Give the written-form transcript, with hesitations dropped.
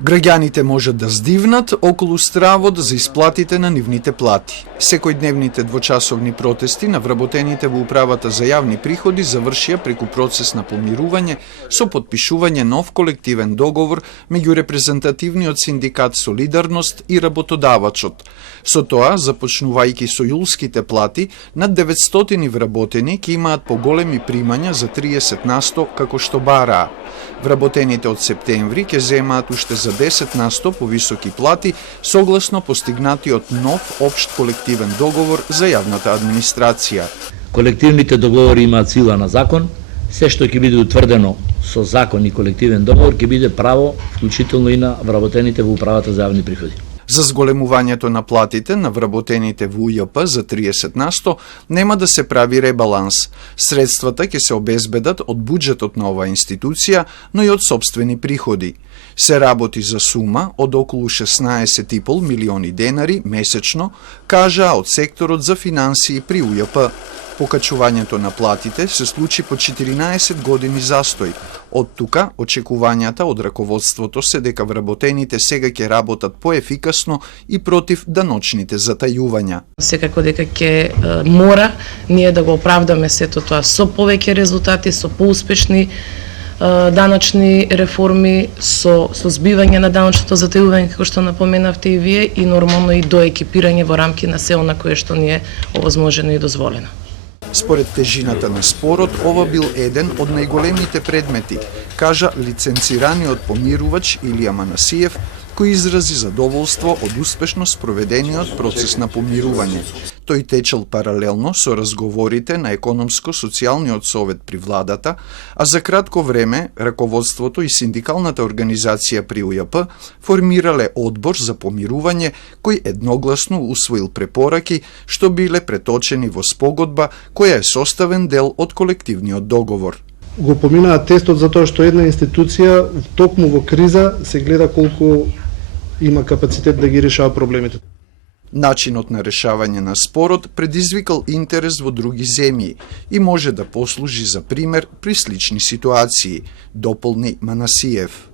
Граѓаните можат да здивнат околу стравот за исплатите на нивните плати. Секојдневните двочасовни протести на вработените во управата за јавни приходи завршија преку процес на помирување со потпишување нов колективен договор меѓу репрезентативниот синдикат Солидарност и работодавачот. Со тоа, започнувајќи со јулските плати, над 900 вработени ќе имаат поголеми примања за 30% како што бараа. Вработените од септември ќе земаат уште за 10% повисоки плати согласно постигнатиот нов општ колективен договор за јавната администрација. Колективните договори имаат сила на закон, се што ќе биде утврдено со закон и колективен договор ќе биде право вклучително и на вработените во управата за јавни приходи. За зголемувањето на платите на вработените во УЈП за 30% нема да се прави ребаланс. Средствата ќе се обезбедат од буџетот на оваа институција, но и од сопствени приходи. Се работи за сума од околу 16,5 милиони денари месечно, кажаа од секторот за финансии при УЈП. Покачувањето на платите се случи по 14 години застој. Од тука, очекувањата од раководството се дека вработените сега ќе работат поефикасно и против даночните затајувања. Секако дека ќе мора ние да го оправдаме сето тоа со повеќе резултати, со поуспешни даночни реформи, со збивање на даночното затајување, како што напоменавте и вие, и нормално и до екипирање во рамки на се она кое што ни е овозможено и дозволено. Според тежината на спорот, ова бил еден од најголемите предмети, кажа лиценцираниот помирувач Илија Манасиев, кој изрази задоволство од успешно спроведениот процес на помирување. Тој течел паралелно со разговорите на економско-социјалниот совет при владата, а за кратко време раководството и синдикалната организација при УЈП формирале одбор за помирување кој едногласно усвоил препораки што биле преточени во спогодба која е составен дел од колективниот договор. Го поминаа тестот за тоа што една институција токму во криза се гледа колку има капацитет да ги решава проблемите. Начинот на решавање на спорот предизвикал интерес во други земји и може да послужи за пример при слични ситуации, дополни Манасиев.